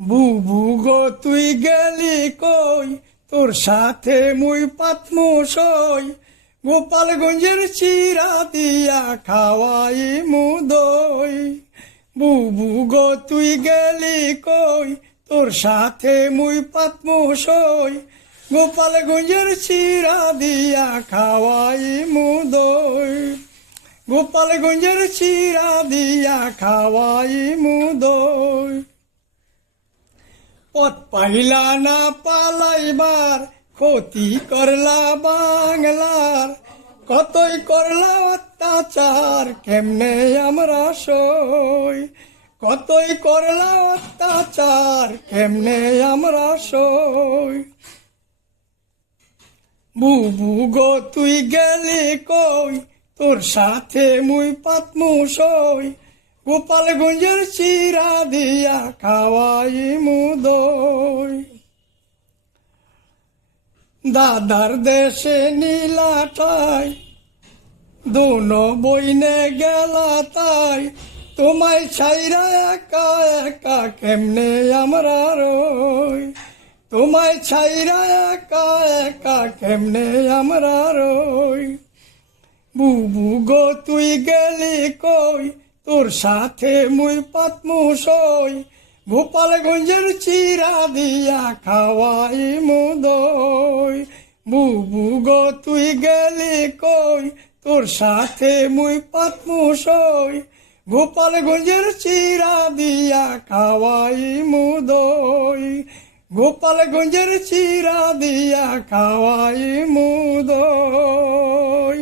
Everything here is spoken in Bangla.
বুবু গো তুই গেলি কই, তোর সাথে মুই পাতমু সই, গোপালগঞ্জের চিরা দিয়া খাওয়াই মুদই। বুবু গো তুই গেলি কই, তোর সাথে মুই পাতমু সই, গোপালগঞ্জের চিরা দিয়া খাওয়াই মুদই। গোপালগঞ্জের চিরা দিয়া খাওয়াই মুদই। পথ পাইলা না পালাইবার, ক্ষতি করলা বাংলার, কতই করলা অত্যাচার, কেমনে আমরা সই। কতই করলা অত্যাচার, কেমনে আমরা সই। বুবু গো তুই গেলি কই, তোর সাথে মুই পাতমু সই, গোপালগঞ্জের চিরা দিয়া খাওয়াই মুদই। দাদার দেশে নীলাঠাই, দুনো বইনে গেলা তাই, তোমায় ছাইরা একা একা কেমনে আমরা রই। তোমায় ছাইরা একা একা কেমনে আমরা রই। বুবু গো তুই গেলি কই, তোর সাথে মুই পাতমু সই, গোপালগঞ্জের চিরা দিয়া খাওয়াই মুদই। বুবু গো তুই গেলি কই, তোর সাথে মুই পাতমু সই, গোপালগঞ্জের চিরা দিয়া খাওয়াই মুদই। গোপালগঞ্জের চিরা দিয়া খাওয়াই মুদই।